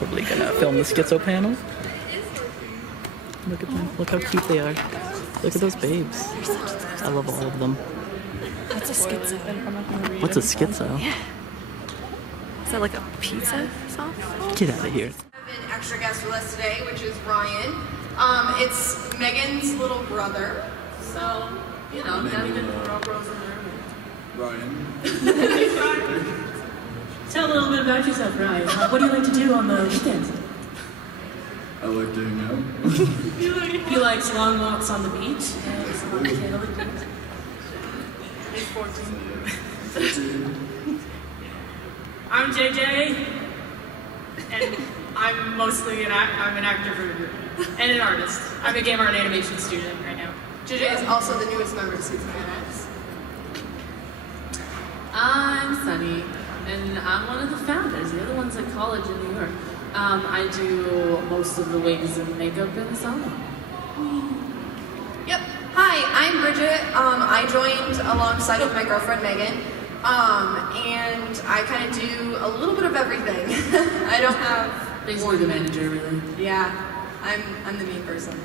totally gonna film the Schizo panel. Look at them. Look how cute they are. Look at those babes. I love all of them. What's a schizo? What's a schizo? Yeah. Is that like a pizza sauce? Get out of here. We have an extra guest with us today, which is Ryan. It's Megan's little brother. So, you know, gotta get the girl bros in there. Ryan. Tell a little bit about yourself, Ryan. What do you like to do on the weekends? I like to hang out. He likes long walks on the beach and some candlelit dates. He's 14. I'm JJ, and I'm mostly an actor for the group and an artist. I'm a game art and animation student right now. JJ is also the newest member of SkitsoFanActs. I'm Sunny, and I'm one of the founders. The other one's at college in New York. I do most of the wigs and makeup in the summer. Yep. Hi, I'm Bridget. I joined alongside with my girlfriend Megan, and I kind of do a little bit of everything. I don't have Basically the manager, really. Yeah, I'm the mean person.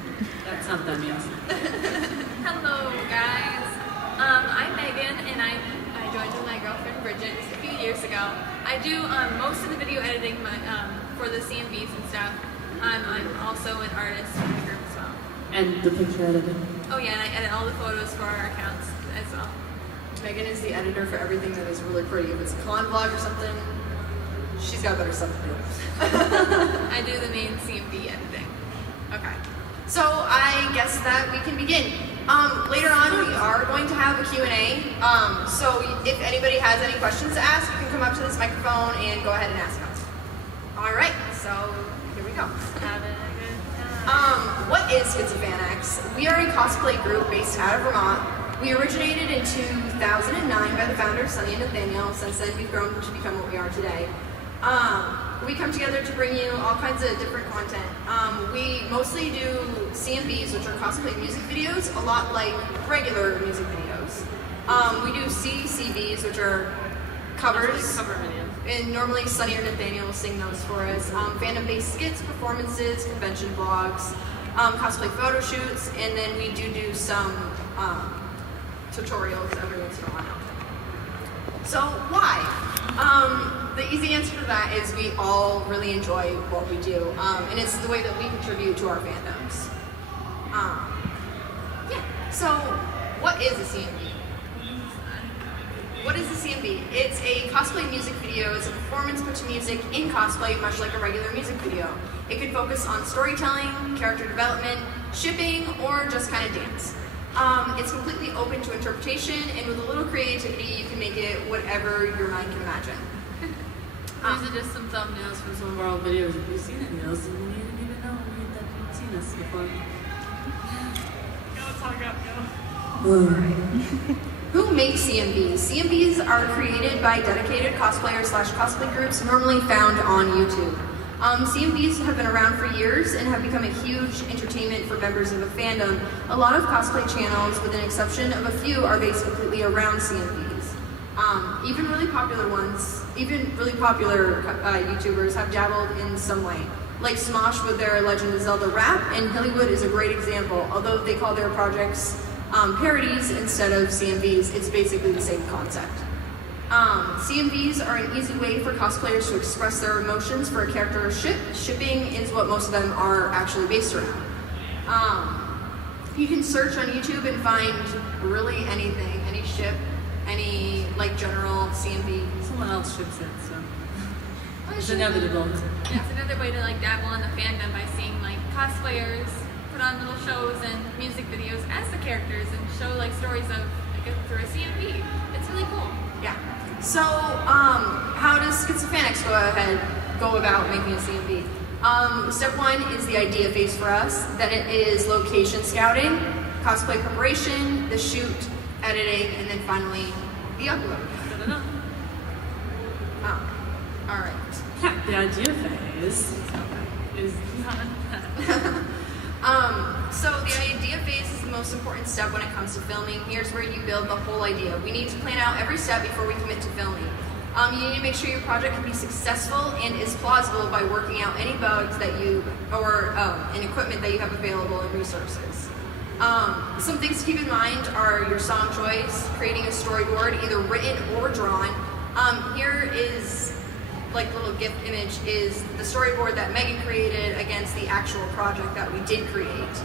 That's not that mean. Hello, guys. I'm Megan, and I joined with my girlfriend Bridget a few years ago. I do most of the video editing for the CMVs and stuff. I'm also an artist for the group as well. And the picture editing. Oh yeah, and I edit all the photos for our accounts as well. Megan is the editor for everything that is really pretty. If it's a con vlog or something, she's got better stuff to do. I do the main CMV editing. Okay. So I guess that we can begin. Later on, we are going to have a Q&A. So if anybody has any questions to ask, you can come up to this microphone and go ahead and ask us. All right, so here we go. Have a good time. What is SkitsoFanActs? We are a cosplay group based out of Vermont. We originated in 2009 by the founders, Sunny and Nathaniel. Since then, we've grown to become what we are today. We come together to bring you all kinds of different content. We mostly do CMVs, which are cosplay music videos, a lot like regular music videos. We do CCVs, which are covers. Cover videos. And normally Sunny or Nathaniel will sing those for us. Fandom-based skits, performances, convention vlogs, cosplay photo shoots, and then we do some tutorials every once in a while. So why? The easy answer to that is we all really enjoy what we do, and it's the way that we contribute to our fandoms. Yeah. So what is a CMV? What is a CMV? It's a cosplay music video. It's a performance put to music in cosplay, much like a regular music video. It can focus on storytelling, character development, shipping, or just kind of dance. It's completely open to interpretation, and with a little creativity, you can make it whatever your mind can imagine. These are just some thumbnails from some of our old videos. If you've seen any of those, then you didn't even know that you'd seen us before. Who makes CMVs? CMVs are created by dedicated cosplayers / cosplay groups normally found on YouTube. CMVs have been around for years and have become a huge entertainment for members of a fandom. A lot of cosplay channels, with an exception of a few, are based completely around CMVs. Even really popular YouTubers have dabbled in some way. Like Smosh with their Legend of Zelda rap, and Hillywood is a great example. Although they call their projects parodies instead of CMVs, it's basically the same concept. CMVs are an easy way for cosplayers to express their emotions for a character or ship. Shipping is what most of them are actually based around. You can search on YouTube and find really anything, any ship, any like general CMV. Someone else ships it, so it's Sure. inevitable. It's another way to like dabble in the fandom by seeing like cosplayers put on little shows and music videos as the characters and show like stories of like through a CMV. It's really cool. Yeah. So, how does SkitsoFanActs go about making a CMV? Step one is the idea phase for us. Then it is location scouting, cosplay preparation, the shoot, editing, and then finally the upload. All right. The idea phase is So the idea phase is the most important step when it comes to filming. Here's where you build the whole idea. We need to plan out every step before we commit to filming. You need to make sure your project can be successful and is plausible by working out any bugs that you, or and equipment that you have available and resources. Some things to keep in mind are your song choice, creating a storyboard, either written or drawn. Here is, like the little GIF image, is the storyboard that Megan created against the actual project that we did create.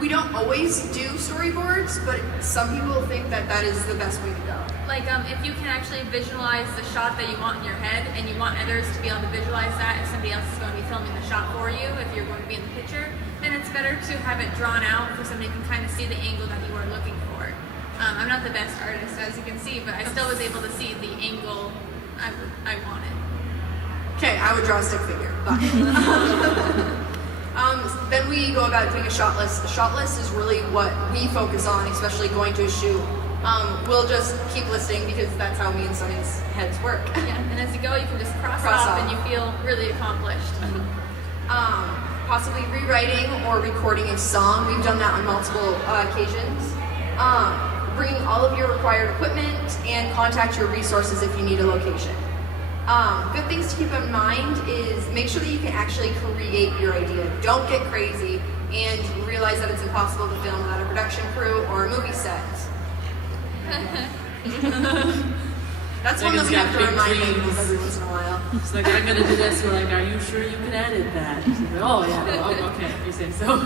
We don't always do storyboards, but some people think that that is the best way to go. Like, if you can actually visualize the shot that you want in your head, and you want others to be able to visualize that if somebody else is going to be filming the shot for you, if you're going to be in the picture, then it's better to have it drawn out so somebody can kind of see the angle that you are looking for. I'm not the best artist, as you can see, but I still was able to see the angle I wanted. Okay, I would draw a stick figure, but then we go about doing a shot list. The shot list is really what we focus on, especially going to a shoot. We'll just keep listing because that's how me and Sunny's heads work. Yeah, and as you go, you can just cross off and you feel really accomplished. Possibly rewriting or recording a song. We've done that on multiple occasions. Bringing all of your required equipment and contact your resources if you need a location. Good things to keep in mind is make sure that you can actually create your idea. Don't get crazy and realize that it's impossible to film without a production crew or a movie set. That's one that we have to remind people every once in a while. It's like, I'm gonna do this. We're like, are you sure you can edit that? Like, oh yeah, oh, okay, you say so.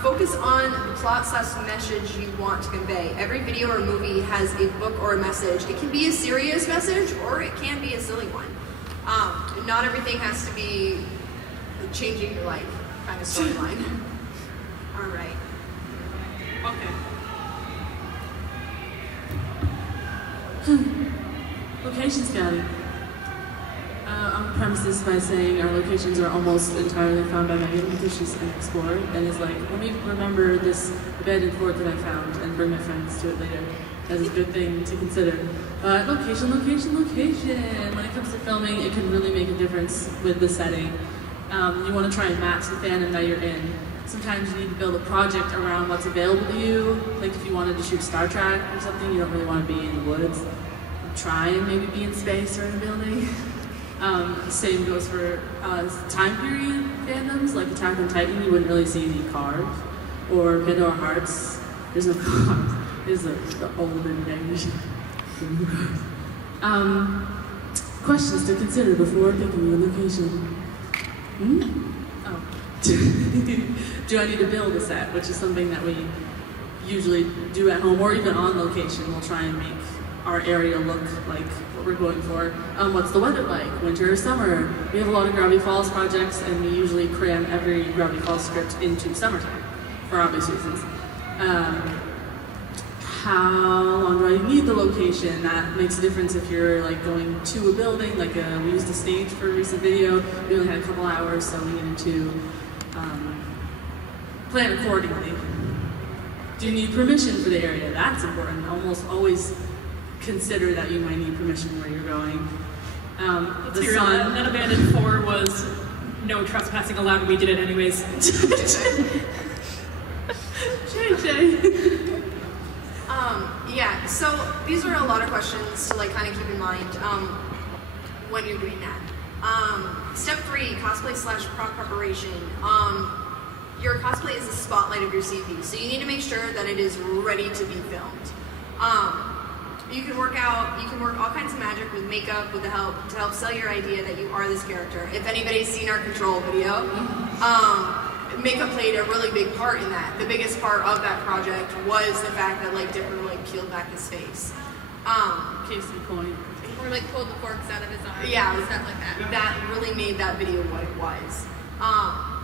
Focus on the plot/message you want to convey. Every video or movie has a book or a message. It can be a serious message or it can be a silly one. Not everything has to be changing your life kind of storyline. All right. Okay. Location scouting. I'm premise this by saying our locations are almost entirely found by Megan because she's an explorer and is like, let me remember this abandoned fort that I found and bring my friends to it later. That's a good thing to consider. Location. When it comes to filming, it can really make a difference with the setting. You want to try and match the fandom that you're in. Sometimes you need to build a project around what's available to you. Like if you wanted to shoot Star Trek or something, you don't really want to be in the woods. Try and maybe be in space or in a building. Same goes for time period fandoms, like Attack on Titan. You wouldn't really see any cars. Or Pandora Hearts, there's no cars. There's the olden days. Questions to consider before picking your location. Do I need to build a set, which is something that we usually do at home or even on location. We'll try and make our area look like what we're going for. What's the weather like? Winter or summer? We have a lot of Gravity Falls projects and we usually cram every Gravity Falls script into summertime for obvious reasons. How long do I need the location? That makes a difference if you're like going to a building, like we used a stage for a recent video. We only had a couple hours, so we needed to plan accordingly. Do you need permission for the area? That's important. Almost always consider that you might need permission where you're going. The sun. That abandoned fort was no trespassing allowed, and we did it anyways. JJ. Yeah, so these are a lot of questions to like kind of keep in mind when you're doing that. Step 3, cosplay/prop preparation. Your cosplay is the spotlight of your CV, so you need to make sure that it is ready to be filmed. You can work all kinds of magic with makeup to help sell your idea that you are this character. If anybody's seen our Control video, makeup played a really big part in that. The biggest part of that project was the fact that like Dipper like peeled back his face. Case in point. Or like pulled the forks out of his eye. Yeah, stuff like that. That really made that video what it was.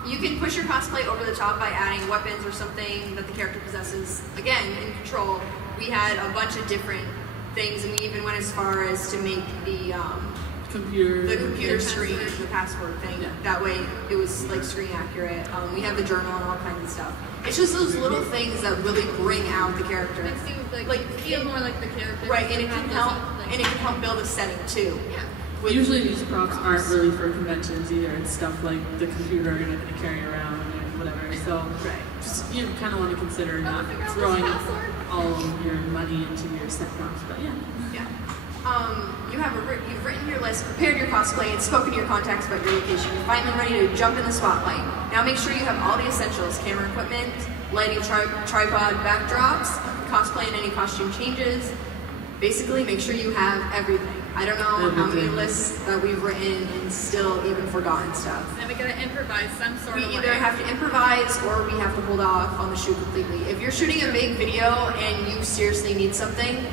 You can push your cosplay over the top by adding weapons or something that the character possesses. Again, in Control, we had a bunch of different things, and we even went as far as to make the computer screen, the password thing. Yeah. That way, it was like screen accurate. We have the journal and all kinds of stuff. It's just those little things that really bring out the character. Makes you like feel more like the character. Right, and it can help build a setting too. Yeah. Usually these props aren't really for conventions either. It's stuff like the computer you're going to carry around and whatever. So just, you kind of want to consider not throwing all of your money into your set props. But yeah. you've written your list, prepared your cosplay, and spoken to your contacts about your location. You're finally ready to jump in the spotlight. Now make sure you have all the essentials: camera equipment, lighting, tripod, backdrops, cosplay and any costume changes. Basically, make sure you have everything. I don't know how many lists that we've written and still even forgotten stuff. And we gotta improvise some sort We of either way. have to improvise or we have to hold off on the shoot completely. If you're shooting a big video and you seriously need something,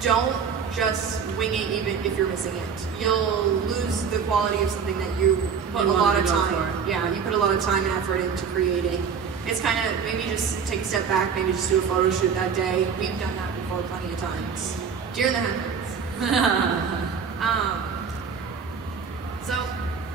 don't just wing it even if you're missing it. You'll lose the quality of something that you put a lot of time. Yeah, you put a lot of time and effort into creating. It's kind of, maybe just take a step back, maybe just do a photo shoot that day. We've done that before plenty of times. Deer in the headlights. So,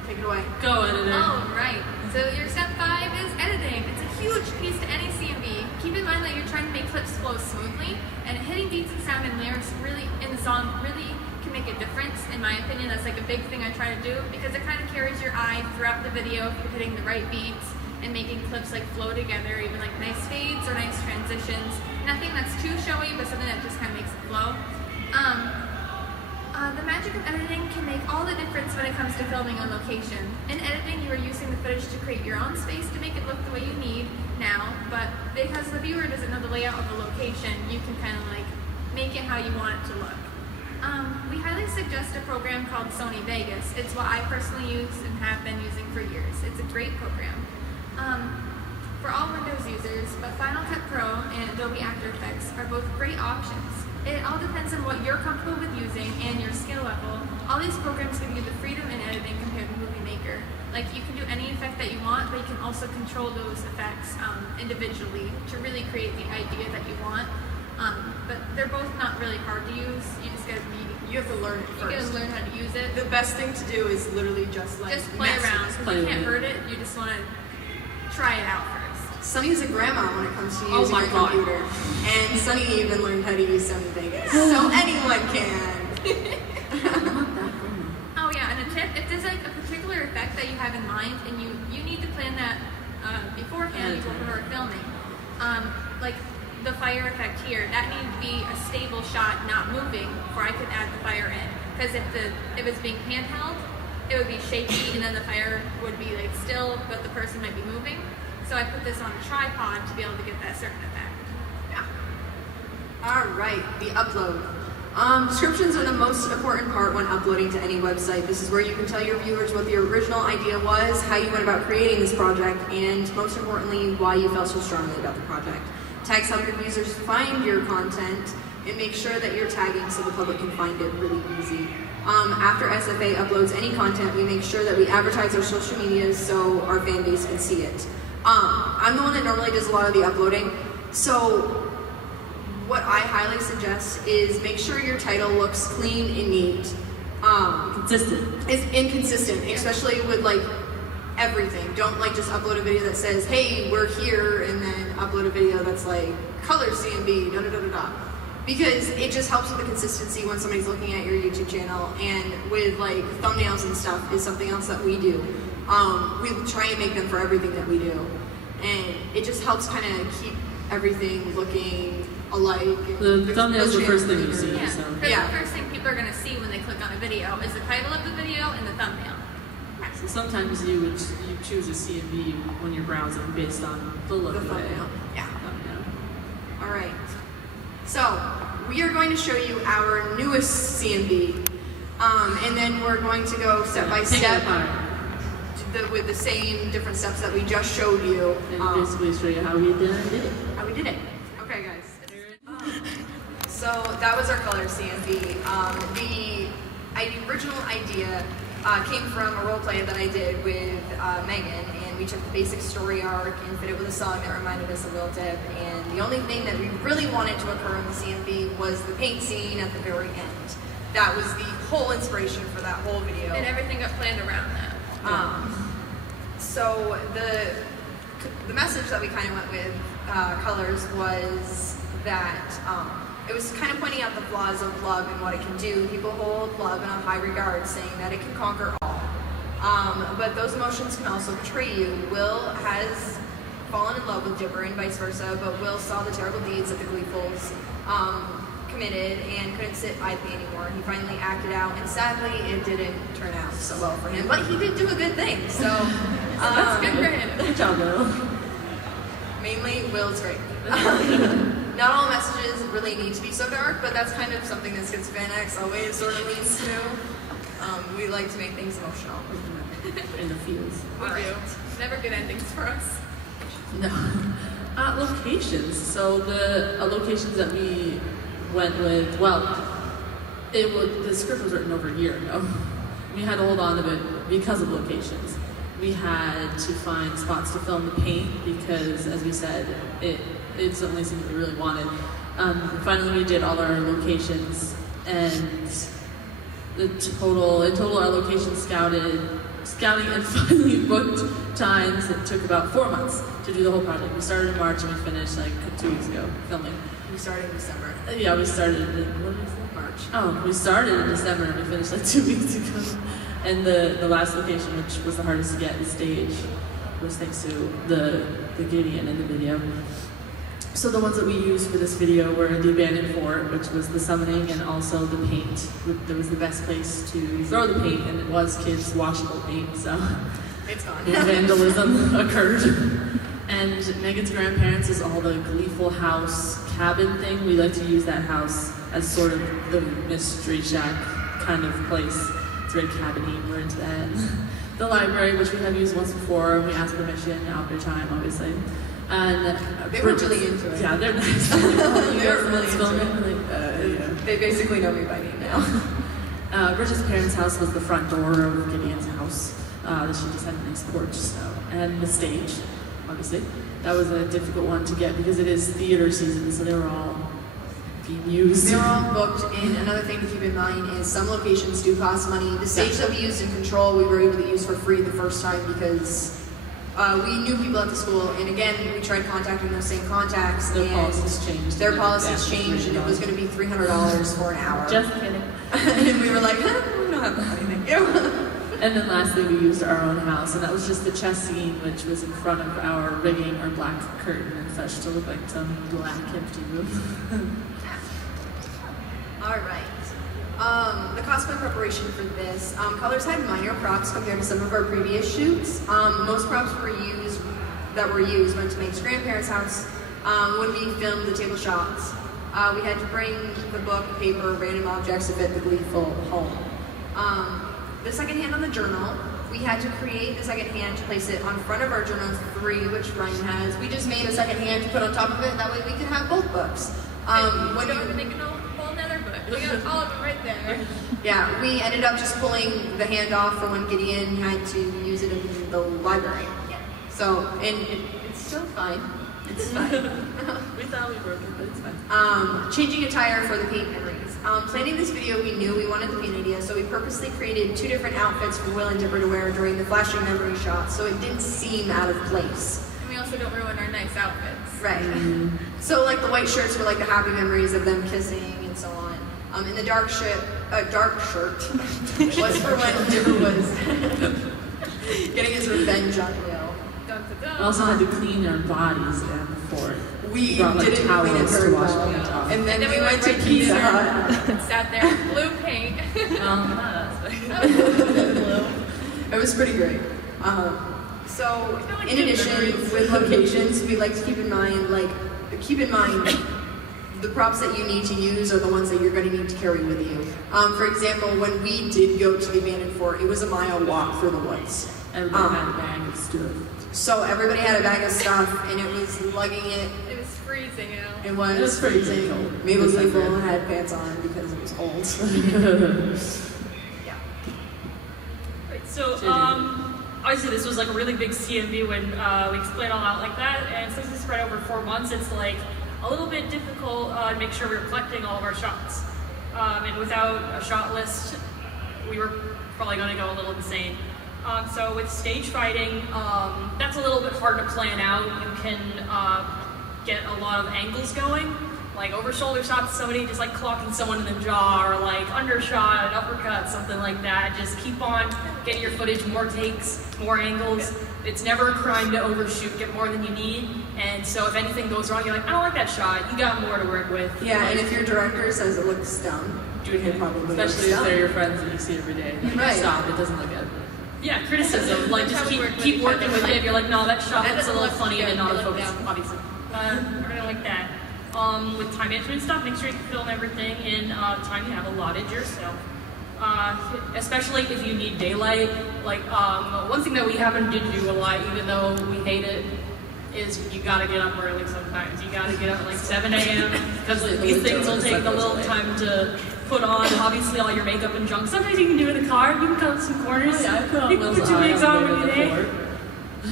take it away. Go, editor. Oh, right. So your step 5 is editing. It's a huge piece to any CMV. Keep in mind that you're trying to make clips flow smoothly, and hitting beats and sound and lyrics really in the song really can make a difference. In my opinion, that's like a big thing I try to do because it kind of carries your eye throughout the video if you're hitting the right beats and making clips like flow together, even like nice fades or nice transitions. Nothing that's too showy, but something that just kind of makes it flow. The magic of editing can make all the difference when it comes to filming on location. In editing, you are using the footage to create your own space to make it look the way you need now, but because the viewer doesn't know the layout of the location, you can kind of like make it how you want it to look. We highly suggest a program called Sony Vegas. It's what I personally use and have been using for years. It's a great program. For all Windows users, but Final Cut Pro and Adobe After Effects are both great options. It all depends on what you're comfortable with using and your skill level. All these programs give you the freedom in editing compared to Movie Maker. Like, you can do any effect that you want, but you can also control those effects individually to really create the idea that you want. But they're both not really hard to use. You just gotta You have to learn it you gotta first. learn how to use it. The best thing to do is literally just like Just play mess around, with it. because you can't hurt it. You just want to try it out first. Sunny's a grandma when it comes to Oh using my a God. computer. And Sunny even learned how to use Sony Vegas. So anyone can. Oh yeah, and a tip, if there's like a particular effect that you have in mind and you need to plan that beforehand before we're filming, like the fire effect here, that needs to be a stable shot, not moving, before I could add the fire in. Because if it was being handheld, it would be shaky and then the fire would be like still, but the person might be moving. So I put this on a tripod to be able to get that certain effect. Yeah. All right, the upload. Descriptions are the most important part when uploading to any website. This is where you can tell your viewers what the original idea was, how you went about creating this project, and most importantly, why you felt so strongly about the project. Tags help your users find your content and make sure that you're tagging so the public can find it really easy. After SFA uploads any content, we make sure that we advertise our social medias so our fan base can see it. I'm the one that normally does a lot of the uploading, so what I highly suggest is make sure your title looks clean and neat. Consistent. It's inconsistent, especially with like everything. Don't like just upload a video that says, hey, we're here, and then upload a video that's like, color CMB, da da da da da. Because it just helps with the consistency when somebody's looking at your YouTube channel, and with like thumbnails and stuff is something else that we do. We try and make them for everything that we do. And it just helps kind of keep everything looking alike. The thumbnail's the first thing you see. Yeah, So. because Yeah. the first thing people are going to see when they click on a video is the title of the video and the thumbnail. So sometimes you choose a CMV when you're browsing based on the look The of it. thumbnail. Yeah. Thumbnail. All right. So we are going to show you our newest CMV, and then we're going to go step by Take it step apart with the same different steps that we just showed you. and basically show you how we did it. How we did it. Okay, guys. So that was our color CMV. The original idea came from a role play that I did with Megan, and we took the basic story arc and fit it with a song that reminded us of Lil Dip. And the only thing that we really wanted to occur in the CMV was the paint scene at the very end. That was the whole inspiration for that whole video. And everything got planned around that. So the message that we kind of went with colors was that it was kind of pointing out the flaws of love and what it can do. People hold love in a high regard, saying that it can conquer all. But those emotions can also betray you. Will has fallen in love with Dipper and vice versa, but Will saw the terrible deeds of the Gleefuls committed and couldn't sit idly anymore. He finally acted out, and sadly, it didn't turn out so well for him. But he did do a good thing, so That's good for him. Good job, Will. mainly Will's great. Not all messages really need to be so dark, but that's kind of something that SkitsoFanActs always sort of leans to. We like to make things emotional. In the fields. We do. Never good endings for us. No. Locations. So the locations that we went with, well, the script was written over a year ago. We had to hold on to it because of locations. We had to find spots to film the paint because, as we said, it's the only thing that we really wanted. Finally, we did all our locations, and in total, our location scouting and finally booked times. It took about 4 months to do the whole project. We started in March and we finished like 2 weeks ago filming. We started in December. Yeah, we started in March. Oh, we started in December and we finished like 2 weeks ago. And the last location, which was the hardest to get, the stage, was thanks to the Gideon in the video. So the ones that we used for this video were the abandoned fort, which was the summoning, and also the paint. That was the best place to throw the paint, and it was kids' washable paint, so It's gone. vandalism occurred. And Megan's grandparents is all the gleeful house cabin thing. We like to use that house as sort of the mystery shack kind of place. It's very cabin-y, we're into that. The library, which we have used once before, we asked permission after time, obviously. And They were really into it. Yeah, they're nice. They were really into it. They basically know me by name now. Bridget's parents' house was the front door of Gideon's house. She just had a nice porch, so. And the stage, obviously. That was a difficult one to get because it is theater season, so they were all being used. They're all booked in. Another thing to keep in mind is some locations do cost money. The stage that we used in Control, we were able to use for free the first time because we knew people at the school, and again, we tried contacting those same contacts. Their and policies changed. Their policies changed, and it was going to be $300 for an hour. Just kidding. And we were like, we don't have that money, thank you. And then lastly, we used our own house, and that was just the chess scene, which was in front of our rigging, our black curtain and such, to look like some black empty room. All right. The cosplay preparation for this, colors had minor props compared to some of our previous shoots. Most props that were used went to Meg's grandparents' house when we filmed the table shots. We had to bring the book, paper, random objects to fit the gleeful home. The second hand on the journal, we had to create a second hand to place it on front of our journal 3, which Ryan has. We just made a second hand to put on top of it, that way we could have both books. We don't have to make a whole nother book. We got all of them right there. Yeah, we ended up just pulling the hand off for when Gideon had to use it in the library. Yeah. So, and it's still fine. It's fine. We thought we broke it, but it's fine. Changing attire for the paint memories. Planning this video, we knew we wanted the paint idea, so we purposely created 2 different outfits for Will and Dipper to wear during the flashing memory shots, so it didn't seem out of place. And we also don't ruin our nice outfits. Right. So like the white shirts were like the happy memories of them kissing and so on. And the dark shirt was for when Dipper was getting his revenge on Will. Dun, dun, dun. We also had to clean our bodies before it. We brought, like, didn't clean it towels very to wash well. it off. And then we went went to right to Pizza dinner. Hut. Sat there in blue paint. Not us, but It was pretty great. So, in addition, with locations, we like to keep in mind the props that you need to use are the ones that you're going to need to carry with you. For example, when we did go to the abandoned fort, it was a mile walk through the woods. everybody had a bag of stuff. So everybody had a bag of stuff, and it was lugging it. It was freezing out. It was pretty freezing. cold. Mabel December. Gleeful had pants on because it was old. Yeah. Right, so, obviously this was like a really big CMV when we split it all out like that, and since it's spread over 4 months, it's like a little bit difficult to make sure we're collecting all of our shots. And without a shot list, we were probably going to go a little insane. So with stage fighting, that's a little bit hard to plan out. You can get a lot of angles going, like over shoulder shots, somebody just like clocking someone in the jaw, or like undershot, uppercut, something like that. Just keep on getting your footage, more takes, more angles. It's never a crime to overshoot, get more than you need. And so if anything goes wrong, you're like, I don't like that shot. You got more to work with. Yeah, and if your director says it looks dumb, do it probably. Especially if they're your friends and you see every day. Right. Stop, it doesn't look good. Yeah, criticism. Like, just keep working with it. If you're like, no, that shot looks a little funny and not a focus, obviously. We're gonna like that. With time management stuff, make sure you film everything in time you have allotted yourself. Especially if you need daylight. Like, one thing that we happen to do a lot, even though we hate it, is you gotta get up early sometimes. You gotta get up at like 7 a.m. because these things will take a little time to put on. Obviously, all your makeup and junk. Sometimes you can do it in the car. You can cut some corners. You can put your wigs on when you're there.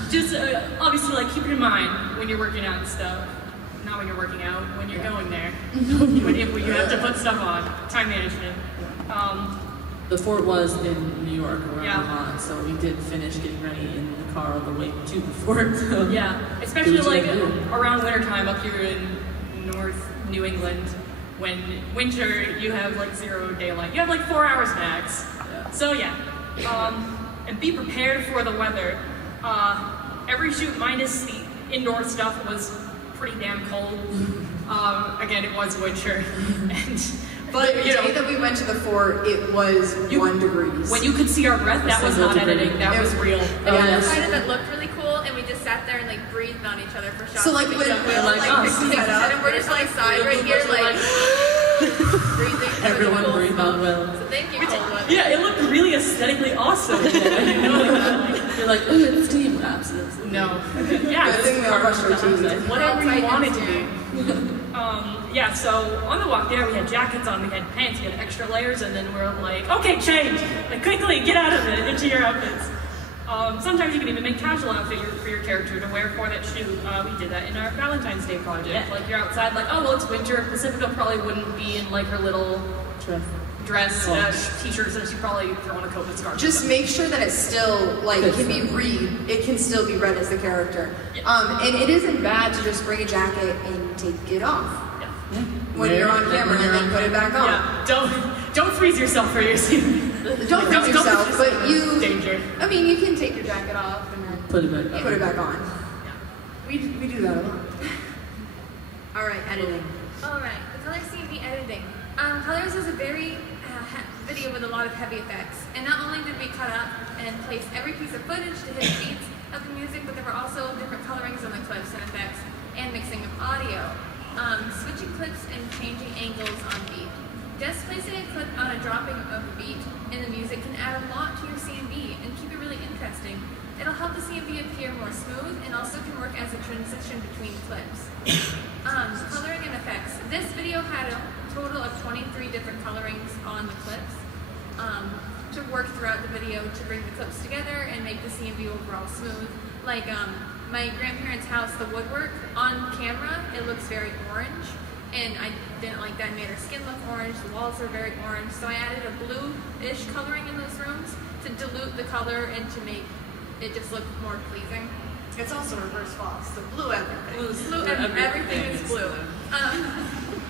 Just obviously, like, keep it in mind when you're working out and stuff. Not when you're working out, when you're going there. when you have to put stuff on. Time management. The fort was in New York or Vermont, so we did finish getting ready in the car on the way to the fort. So yeah, especially like around wintertime up here in North New England. When winter, you have like 0 daylight. You have like 4 hours max. Yeah. So yeah, and be prepared for the weather. Every shoot minus the indoor stuff was pretty damn cold. Again, it was winter, but the day that we went to the fort, it was 1 degree. When you could see our breath, that was not editing. That was real. And we decided that looked really cool, and we just sat there and like breathed on each other for shots. So like when we're like and we're just like side right here, like breathing. Everyone breathed on Will. So thank you, cold weather. Yeah, it looked really aesthetically awesome. I didn't know that. You're like, ooh, it's steam wraps. No. Yeah, good thing we all brushed our teeth. Whatever you wanted to be. Yeah, so on the walk there, we had jackets on, we had pants, we had extra layers, and then we're like, okay, change! Like, quickly, get out of it, into your outfits. Sometimes you can even make casual outfit for your character to wear for that shoot. We did that in our Valentine's Day project. Yeah. Like, you're outside, like, oh, well, it's winter. Pacifica probably wouldn't be in, like, her little dress, t-shirt, so she probably throw on a coat and scarf. Just make sure that it's still, like, it can be it can still be read as the character. Yeah. And it isn't bad to just bring a jacket and take it off. When you're on camera and then put it back on. Yeah, don't freeze yourself for your scene. Don't freeze yourself, but you. Danger. I mean, you can take your jacket off and then put it back on. Yeah. We do that a lot. All right, editing. All right, the color CB editing. Colors is a very video with a lot of heavy effects, and not only did we cut up and place every piece of footage to hit the beats of the music, but there were also different colorings on the clips and effects, and mixing of audio. Switching clips and changing angles on beat. Just placing a clip on a dropping of a beat in the music can add a lot to your CMV and keep it really interesting. It'll help the CMV appear more smooth and also can work as a transition between clips. Coloring and effects. This video had a total of 23 different colorings on the clips to work throughout the video to bring the clips together and make the CMV overall smooth. Like my grandparents' house, the woodwork, on camera, it looks very orange, and I didn't like that. It made her skin look orange, the walls are very orange, so I added a blue-ish coloring in those rooms to dilute the color and to make it just look more pleasing. It's also reverse false, so blue everything. Everything is blue.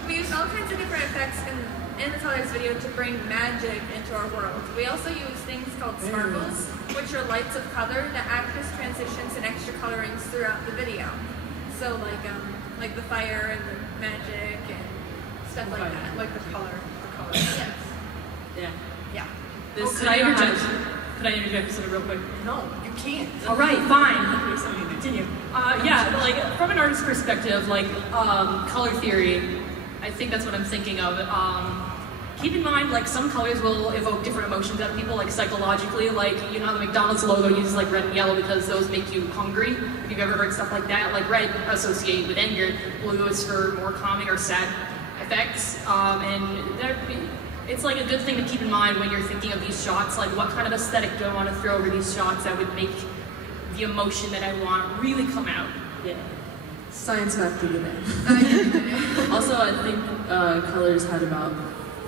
We used all kinds of different effects in the colors video to bring magic into our world. We also use things called sparkles, which are lights of color that act as transitions and extra colorings throughout the video. So like the fire and the magic and stuff like that. Like the color. Yes. Yeah. Yeah. Could I interject something real quick? No, you can't. All right, fine. Continue. Yeah, like from an artist's perspective, like color theory, I think that's what I'm thinking of. Keep in mind, like some colors will evoke different emotions out of people, like psychologically. Like you know how the McDonald's logo uses like red and yellow because those make you hungry. If you've ever heard stuff like that, like red associated with anger, blue is for more calming or sad effects, it's like a good thing to keep in mind when you're thinking of these shots, like what kind of aesthetic do I want to throw over these shots that would make the emotion that I want really come out. Yeah. Science math to you Also, I think colors had about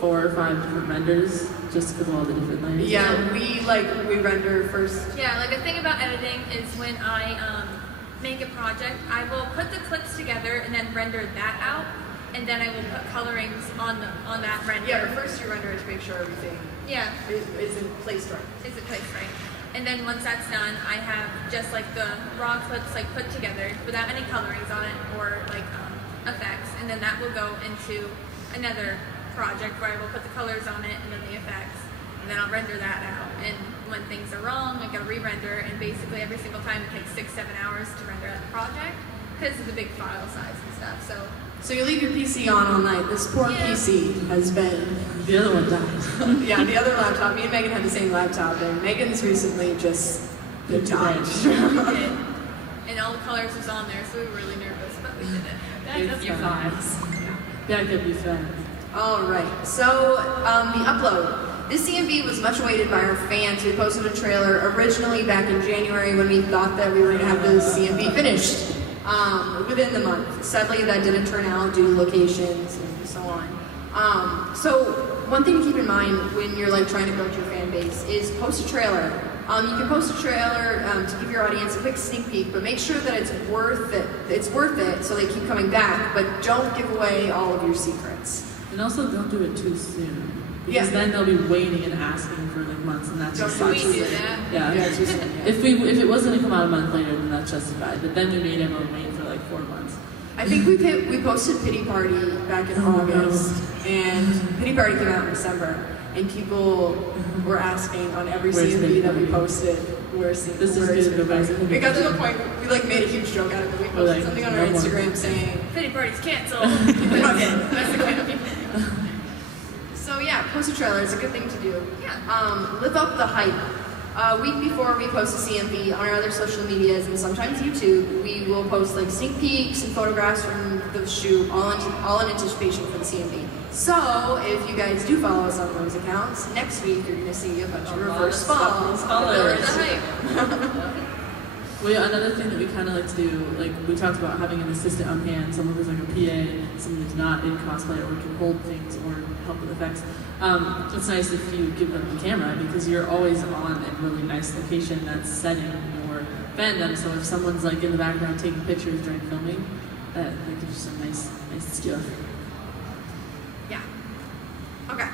4 or 5 different renders just because of all the different layers. Yeah, we render first. Yeah, like the thing about editing is when I make a project, I will put the clips together and then render that out. and then I will put colorings on that render. Yeah, but first you render it to make sure everything Yeah. is in place right. Is it placed right? And then once that's done, I have just like the raw clips like put together without any colorings on it or like effects, and then that will go into another project where I will put the colors on it and then the effects, and then I'll render that out. And when things are wrong, I gotta re-render, and basically every single time it takes 6-7 hours to render out the project because of the big file size and stuff. So you leave your PC on all night. This poor PC has been... The other one died. Yeah, the other laptop. Me and Megan had the same laptop, and Megan's recently just died. And all the colors was on there, so we were really nervous, but we did it. Back up your files. Back up your fans. All right. So the upload. This CMV was much awaited by our fans. We posted a trailer originally back in January when we thought that we were going to have the CMV finished within the month. Sadly, that didn't turn out due to locations and so on. So one thing to keep in mind when you're like trying to build your fan base is post a trailer. You can post a trailer to give your audience a quick sneak peek, but make sure that it's worth it. It's worth it, so they keep coming back. But don't give away all of your secrets. And also, don't do it too soon. Because then they'll be waiting and asking for like months, and that's just We do that. Yeah. Too soon, yeah. If it was going to come out a month later, then that's justified. But then we made everyone wait for like 4 months. I think we posted Pity Party back in August, and Pity Party came out in December, and people were asking on every Where's CMV Pity that we Party? posted, This is good. It got to the point where we like made a huge joke out of it. We posted like, something on no our more. Instagram saying, Pity party's canceled. That's the kind of people. So yeah, post a trailer. It's a good thing to do. Yeah. Live up the hype. Week before we post a CMV on our other social medias and sometimes YouTube, we will post like sneak peeks and photographs from the shoot, all in anticipation for the CMV. So if you guys do follow us on those accounts, next week you're going to see a bunch of reverse falls. Or the hype. Another thing that we kind of like to do, like we talked about having an assistant on hand, someone who's like a PA, someone who's not in cosplay or can hold things or help with effects. It's nice if you give them the camera because you're always on a really nice location that's setting your fandom. So if someone's like in the background taking pictures during filming, that gives you some nice stuff. Yeah. Okay.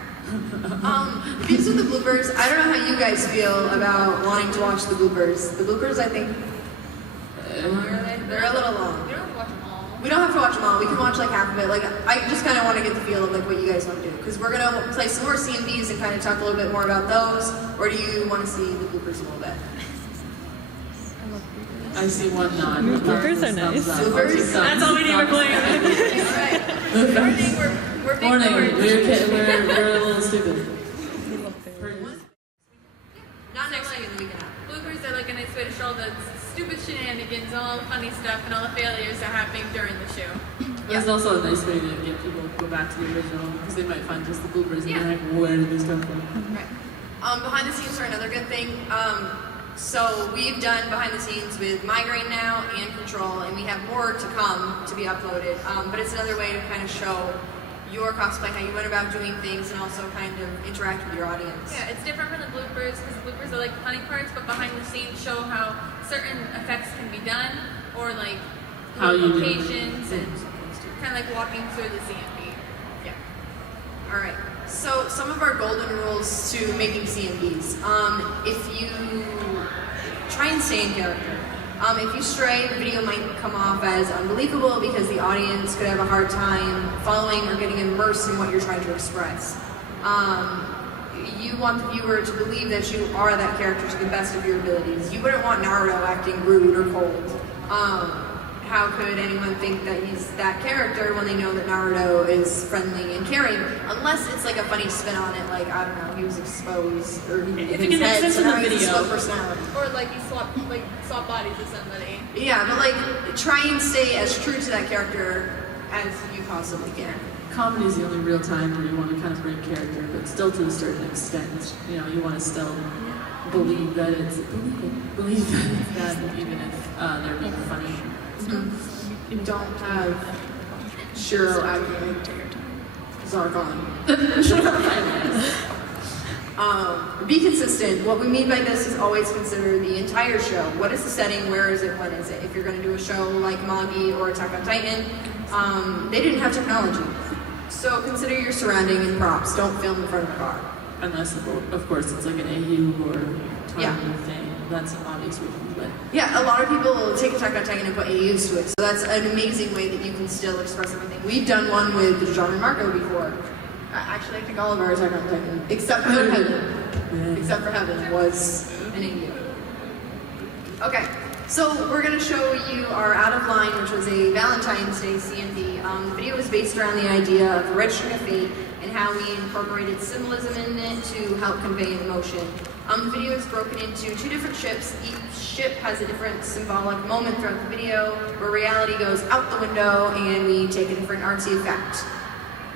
These are the bloopers. I don't know how you guys feel about wanting to watch the bloopers. The bloopers, I think, they're a little long. We don't have to watch them all. We don't have to watch them all. We can watch like half of it. Like I just kind of want to get the feel of like what you guys want to do because we're gonna play some more CMVs and kind of talk a little bit more about those. Or do you want to see the bloopers a little bit? I see one nod. Bloopers are nice. Bloopers? That's all we need. We're playing. All right. We're big Morning. nerds. We're a little stupid. Not next week, in the weekend after. Bloopers are like a nice way to show all the stupid shenanigans, all the funny stuff, and all the failures that are happening during the show. It's also a nice way to get people to go back to the original because they might find just the bloopers and they're like, where did this come from? Right. Behind the scenes are another good thing. So we've done behind the scenes with Migraine now and Control, and we have more to come to be uploaded. But it's another way to kind of show your cosplay, how you went about doing things, and also kind of interact with your audience. Yeah, it's different from the bloopers because the bloopers are like the funny parts, but behind the scenes show how certain effects can be done, or like How you do it. locations, and kind of like walking through the CMV. Yeah. All right. So some of our golden rules to making CMVs. If you try and stay in character. If you stray, the video might come off as unbelievable because the audience could have a hard time following or getting immersed in what you're trying to express. You want the viewer to believe that you are that character to the best of your abilities. You wouldn't want Naruto acting rude or cold. How could anyone think that he's that character when they know that Naruto is friendly and caring? Unless it's like a funny spin on it, like, I don't know, he was exposed, or he If his it can make head, sense so in the now he's a video. split personality. Or like you swap bodies with somebody. Yeah, but like, try and stay as true to that character as you possibly can. Comedy is the only real time where you want to kind of break character, but still to a certain extent. You know, you want to still believe that it's that even if they're being funny. You don't have Shiro acting Zargon. Be consistent. What we mean by this is always consider the entire show. What is the setting? Where is it? When is it? If you're going to do a show like Magi or Attack on Titan, They didn't have technology. So consider your surrounding and props. Don't film in front of a car. Unless, of course, it's like an AU or tiny Yeah. thing. That's an obvious reason, but Yeah, a lot of people will take Attack on Titan and put AUs to it. So that's an amazing way that you can still express everything. We've done one with John and Marco before. Actually, I think all of our Attack on Titan, except for Heaven. Except for Heaven was an AU. Okay, so we're going to show you our Out of Line, which was a Valentine's Day CMV. The video was based around the idea of the Red String of Fate and how we incorporated symbolism in it to help convey emotion. The video is broken into 2 different ships. Each ship has a different symbolic moment throughout the video where reality goes out the window and we take a different artsy effect.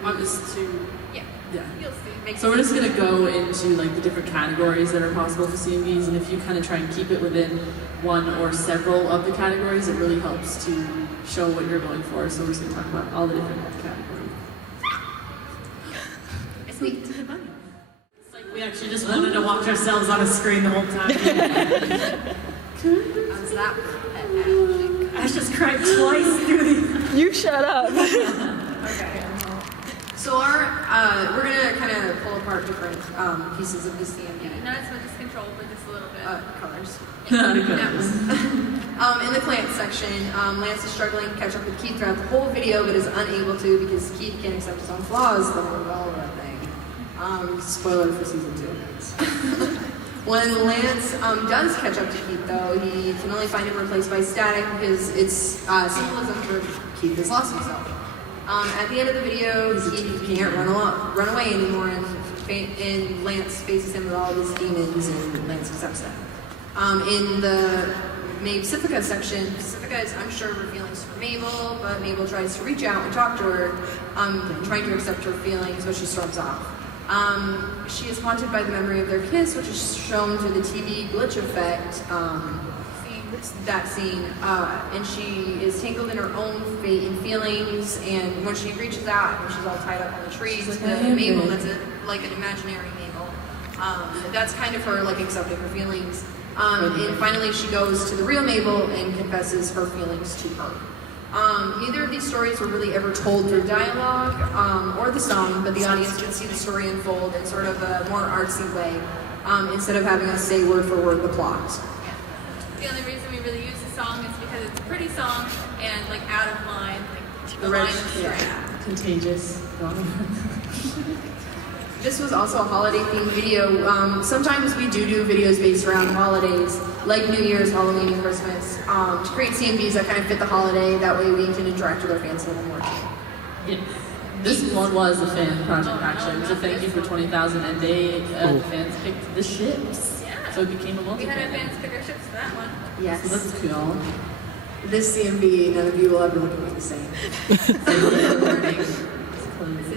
want this to, Yeah. yeah. You'll see. So we're just gonna go into like the different categories that are possible for CMVs, and if you kind of try and keep it within one or several of the categories, it really helps to show what you're going for. So we're just gonna talk about all the different categories. Sweet. It's like we actually just wanted to watch ourselves on a screen the whole time. How's that? Ash just cried twice through the... You shut up. Okay. So we're gonna kind of pull apart different pieces of the CMV. Not as much as control, but just a little bit. Colors. Yeah. In the Clan section, Lance is struggling to catch up with Keith throughout the whole video, but is unable to because Keith can't accept his own flaws. The Morella thing. Spoiler for season 2. When Lance does catch up to Keith, though, he can only find him replaced by static because it's symbolism for Keith has lost himself. At the end of the video, he can't run away anymore, and Lance faces him with all of his demons, and Lance accepts them. In the Pacifica section, Pacifica is unsure of her feelings for Mabel, but Mabel tries to reach out and talk to her, trying to accept her feelings, but she storms off. She is haunted by the memory of their kiss, which is shown through the TV glitch effect, that scene, and she is tangled in her own fate and feelings, and when she reaches out, and she's all tied up on the trees, Like, the Mabel, that's like an imaginary Mabel. That's kind of her, like, accepting her feelings. And finally she goes to the real Mabel and confesses her feelings to her. Neither of these stories were really ever told through dialogue or the song, but the audience can see the story unfold in sort of a more artsy way, instead of having us say word for word the plot. The only reason we really use the song is because it's a pretty song and like out of line, like the red- line of strength. yeah. Contagious. This was also a holiday-themed video. Sometimes we do videos based around holidays, like New Year's, Halloween, and Christmas, to create CMVs that kind of fit the holiday. That way we can interact with our fans a little more. Yes. This one was a fan project, actually. It was a thank you for 20,000, and they, the fans picked the ships. Yeah. So it became a We multi-fan. had our fans pick our ships for that one. Yes. So that's cool. This CMV, none of you will ever look at me the same. This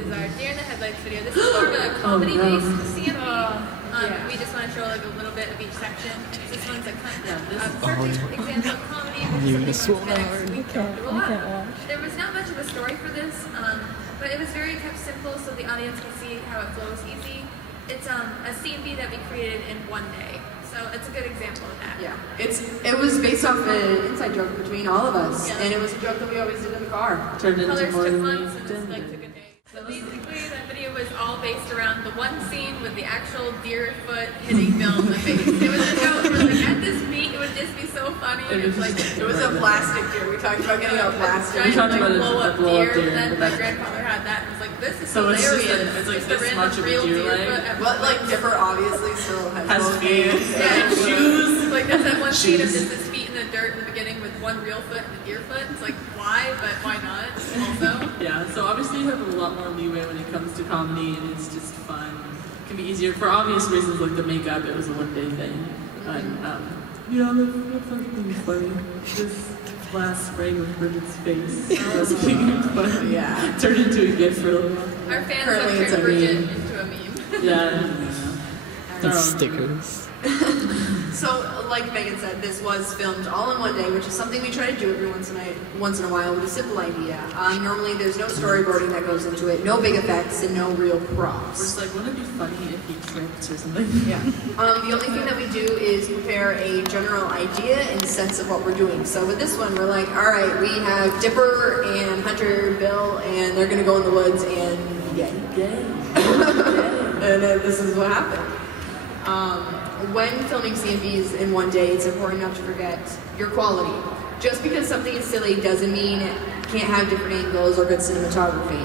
is our Deer in the Headlights video. This is more of a comedy-based CMV. We just want to show like a little bit of each section. This one's a perfect example of comedy. You Something swore with hard. we talked a lot. There was not much of a story for this, but it was very kept simple so the audience could see how it flows easy. It's a CMV that we created in one day. So it's a good example of that. Yeah, it was based off an inside joke between all of us, and it was a joke that we always did in the car. Turned into Colors more took than months we and just like took a day. So basically that video was all based around the one scene with the actual deer foot hitting Bill in the face. It was a joke. It was like at this meet it would just be so funny. It's like It was a plastic deer. We talked about getting a plastic. giant talked like about it, blow a up blow-up deer. deer, And then but my that's- grandfather had that and was like, this is So it's just hilarious. it's like Just this a much of a real deer leg. foot at But like once. Dipper obviously still has Has both feet. hands. Yeah, and shoes. Like there's that one scene of Shoes. just his feet in the dirt in the beginning with one real foot and a deer foot. It's like why, but why not? Also. Yeah, so obviously you have a lot more leeway when it comes to comedy, and it's just fun. It can be easier for obvious reasons, like the makeup. It was a one-day thing, and yeah, the fucking funny. This last spring with Bridget's face was being funny. Yeah. Turned into a gift for a little while. Our fans Currently have it's a turned Bridget meme. into a meme. Yeah. And stickers. So like Megan said, this was filmed all in one day, which is something we try to do every once in a while with a simple idea. Normally, there's no storyboarding that goes into it, no big effects, and no real props. It's like, wouldn't it be funny if you tripped or something? Yeah. The only thing that we do is prepare a general idea and sense of what we're doing. So with this one, we're like, all right, we have Dipper and Hunter, Bill, and they're gonna go in the woods and get gay. And this is what happened. When filming CMVs in one day, it's important not to forget your quality. Just because something is silly doesn't mean it can't have different angles or good cinematography.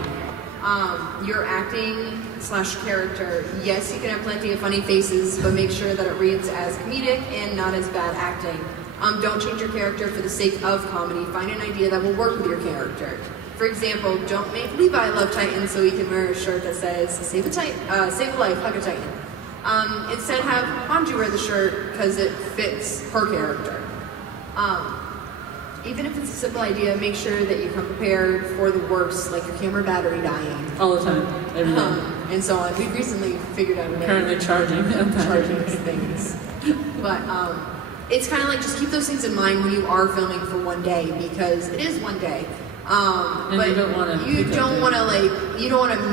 Your acting / character, yes, you can have plenty of funny faces, but make sure that it reads as comedic and not as bad acting. Don't change your character for the sake of comedy. Find an idea that will work with your character. For example, don't make Levi love Titan so he can wear a shirt that says "Save a life, hug a Titan." Instead, have Hanji wear the shirt because it fits her character. Even if it's a simple idea, make sure that you come prepared for the worst, like your camera battery dying. All the time, every day. And so on. We've recently figured out a way Currently charging things. But it's kind of like just keep those things in mind when you are filming for one day, because it is one day. But you don't want to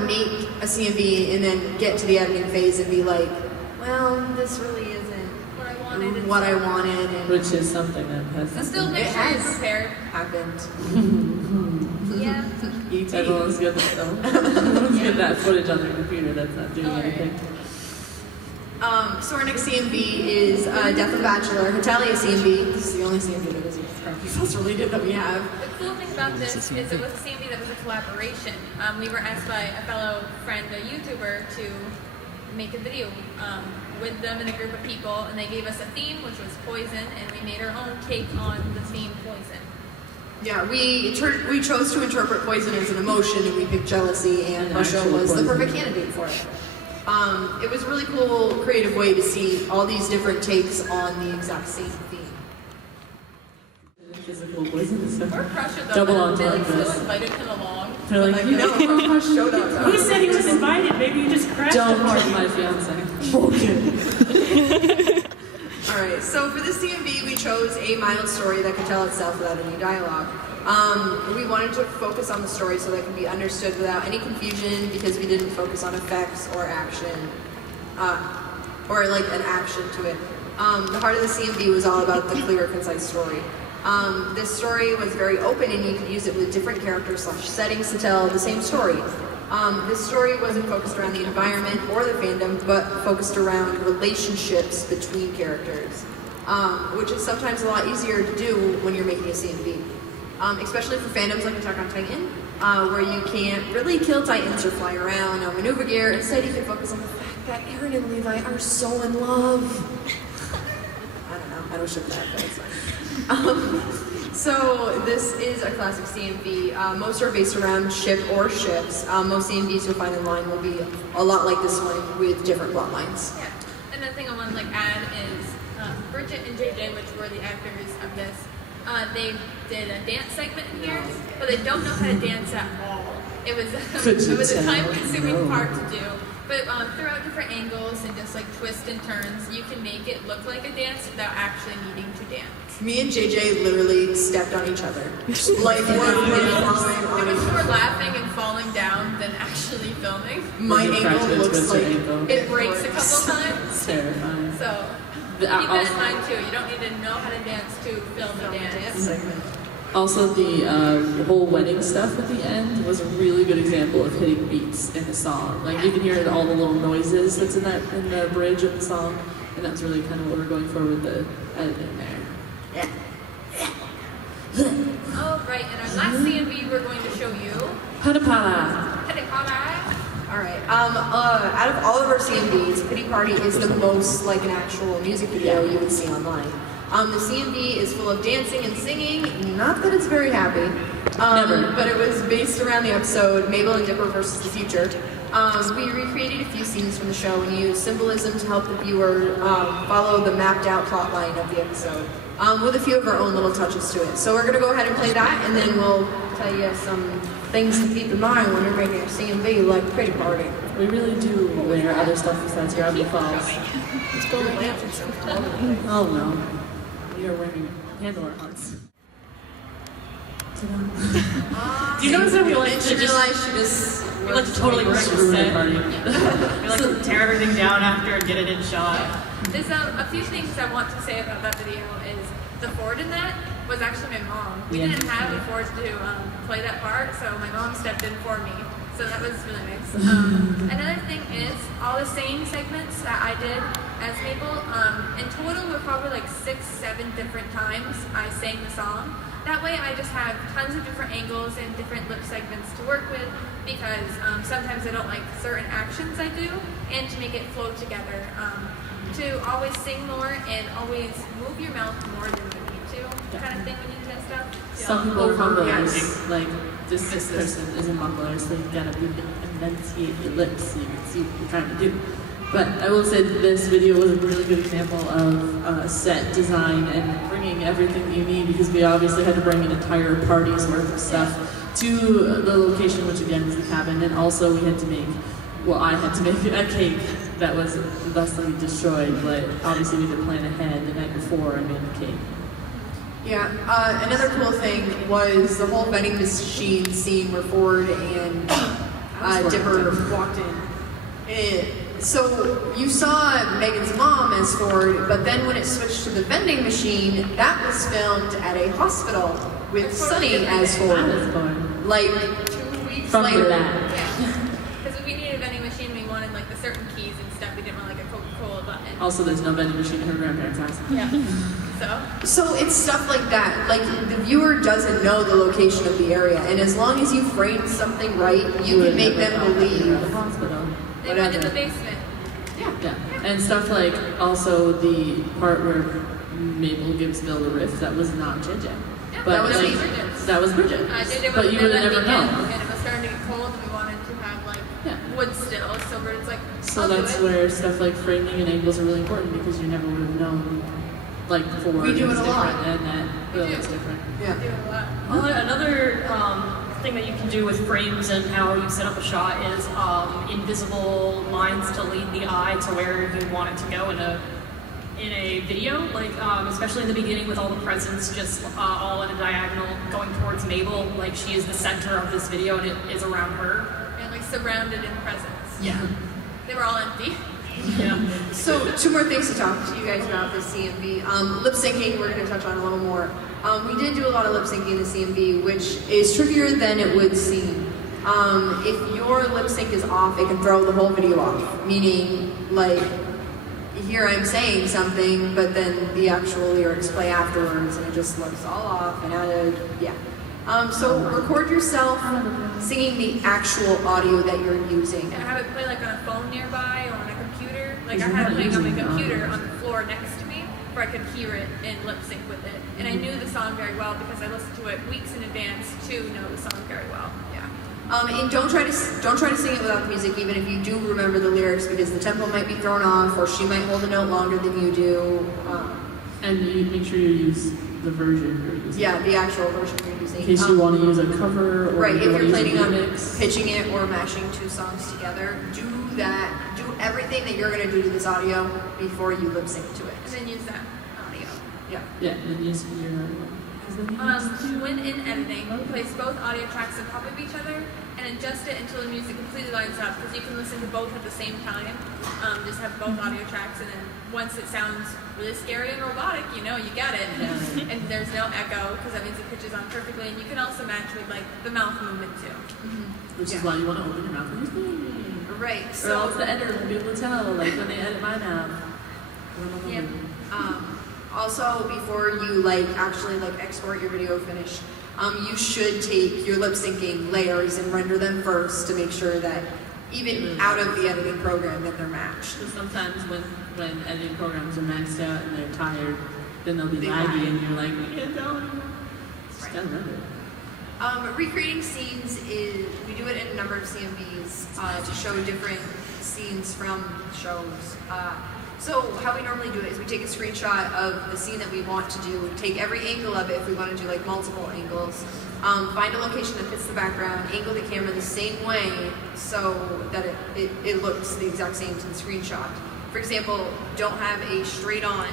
make a CMV and then get to the editing phase and be like, well, this really isn't what I wanted. And which is something that has So still make sure you're prepared. happened. Yeah. Everyone's got everyone's got that footage on their computer that's not doing anything. So our next CMV is Death of Bachelor, Hetalia CMV. This is the only CMV that isn't Craft related that we have. The cool thing about this is it was a CMV that was a collaboration. We were asked by a fellow friend, a YouTuber, to make a video with them and a group of people, and they gave us a theme, which was poison, and we made our own take on the theme poison. Yeah, we chose to interpret poison as an emotion, and we picked jealousy, and Russia was the perfect candidate for it. It was a really cool, creative way to see all these different takes on the exact same theme. Physical poison is Or Prussia, though, double but they entendre. still invited him along. They're like, you know, Crush showed up. Who said he was invited? Maybe you just crashed don't the party. kill my fiance. Alright, so for this CMV, we chose a mild story that could tell itself without any dialogue. We wanted to focus on the story so that it could be understood without any confusion, because we didn't focus on effects or action, or like an action to it. The heart of the CMV was all about the clear, concise story. This story was very open, and you could use it with different characters / settings to tell the same story. This story wasn't focused around the environment or the fandom, but focused around relationships between characters, which is sometimes a lot easier to do when you're making a CMV. Especially for fandoms like Attack on Titan, where you can't really kill Titans or fly around or maneuver gear. Instead, you can focus on the fact that Eren and Levi are so in love. I don't know, I don't ship that, but it's fine. So this is a classic CMV. Most are based around ship or ships. Most CMVs you'll find in line will be a lot like this one with different plot lines. Yeah. Another thing I want to add is Bridget and JJ, which were the actors of this. They did a dance segment in here, but they don't know how to dance at all. It was a time-consuming part to do. But throughout different angles and just twists and turns, you can make it look like a dance without actually needing to dance. Me and JJ literally stepped on each other. It was more laughing and falling down than actually filming. My ankle looks like it breaks a couple times. It's terrifying. So keep that in mind too. You don't need to know how to dance to film a dance. Also, the whole wedding stuff at the end was a really good example of hitting beats in the song. You can hear all the little noises that's in the bridge of the song, and that's really kind of what we're going for with the editing there. Oh, right, and our last CMV we're going to show you. Pada-pada. Alright, out of all of our CMVs, Pity Party is the most like an actual music video you would see online. The CMV is full of dancing and singing, not that it's very happy, but it was based around the episode Mabel and Dipper versus the Future. We recreated a few scenes from the show and used symbolism to help the viewer follow the mapped out plot line of the episode, with a few of our own little touches to it. So we're going to go ahead and play that, and then we'll tell you some things to keep in mind when you're making a CMV like Pretty Party. We really do wear other stuff besides Gravity Falls. Let's go. Oh no. we are wearing Pandora hearts. Do you notice that we like to realize she just we like to totally wreck the set? We like to tear everything down after and get it in shot. There's a few things I want to say about that video is the Ford in that was actually my mom. We didn't have a Ford to play that part, so my mom stepped in for me. So that was really nice. Another thing is all the singing segments that I did as Mabel, in total were probably like 6-7 different times I sang the song. That way I just have tons of different angles and different lip segments to work with because sometimes I don't like certain actions I do, and to make it flow together. To always sing more and always move your mouth more than you need to, kind of thing when you test out. Some people are mumblers, like this person is a mumbler, so you gotta enunciate your lips so you can see what you're trying to do. But I will say that this video was a really good example of set design and bringing everything that you need, because we obviously had to bring an entire party's worth of stuff to the location, which again was the cabin, and also we had to make, well, I had to make a cake that was thusly destroyed, but obviously we had to plan ahead the night before and made the cake. Yeah, another cool thing was the whole vending machine scene where Ford and Dipper walked in. So you saw Megan's mom as Ford, but then when it switched to the vending machine, that was filmed at a hospital with Sunny as Ford. Like 2 weeks later. Because we needed a vending machine, we wanted like the certain keys and stuff. We didn't want like a Coca-Cola button. Also, there's no vending machine in her grandparents' house. Yeah. So it's stuff like that. Like the viewer doesn't know the location of the area, and as long as you frame something right, you can make them believe. The hospital. They went in the basement. Yeah. And stuff like also the part where Mabel gives Bill the riff, that was not JJ. Yeah, But that was like, Bridget. That was Bridget. JJ But was you would never know. And it was starting to get cold, and we wanted to have like wood still. So Bridget's like, So I'll that's do it. where stuff like framing and angles are really important, because you never would have known. Like before, We do it a lot. And that Bill is different. Yeah. We do it a lot. Well, another thing that you can do with frames and how you set up a shot is invisible lines to lead the eye to where you want it to go in a video. Like especially in the beginning with all the presents just all in a diagonal going towards Mabel. Like she is the center of this video and it is around her. And like surrounded in presents. Yeah. They were all empty. Yeah. So 2 more things to talk to you guys about this CMV. Lip syncing, we're going to touch on a little more. We did do a lot of lip syncing in the CMV, which is trickier than it would seem. If your lip sync is off, it can throw the whole video off. Meaning, like, here I'm saying something, but then the actual lyrics play afterwards, and it just looks all off and added, yeah. So record yourself singing the actual audio that you're using. And have it play like on a phone nearby or on a computer. Like I had it playing on my computer on the floor next to me where I could hear it and lip sync with it. And I knew the song very well because I listened to it weeks in advance to know the song very well. Yeah. And don't try to sing it without the music, even if you do remember the lyrics, because the tempo might be thrown off, or she might hold a note longer than you do. And you make sure you use the version you're using. Yeah, the actual version you're using. In case you want to use a cover, or right, if you're planning on mix. pitching it or mashing 2 songs together, do that. Do everything that you're going to do to this audio before you lip sync to it. And then use that audio. Yeah. Yeah, and use your. When in editing, place both audio tracks on top of each other and adjust it until the music completely lines up, because you can listen to both at the same time. Just have both audio tracks, and then once it sounds really scary and robotic, you know you got it. And there's no echo, because that means it pitches on perfectly, and you can also match with like the mouth movement too. Which is why you want to open your mouth when you're singing. Right. Or So else the editor will be able to tell, like when they edit my mouth. Yep. also before you actually export your video finished, you should take your lip syncing layers and render them first to make sure that even out of the editing program that they're matched. So sometimes when editing programs are maxed out and they're tired, then they'll be They laggy lag. and you're like, we can't tell anymore. Just gotta render it. Recreating scenes is, we do it in a number of CMVs to show different scenes from shows. So how we normally do it is we take a screenshot of the scene that we want to do, take every angle of it if we want to do multiple angles, find a location that fits the background, angle the camera the same way so that it looks the exact same to the screenshot. For example, don't have a straight on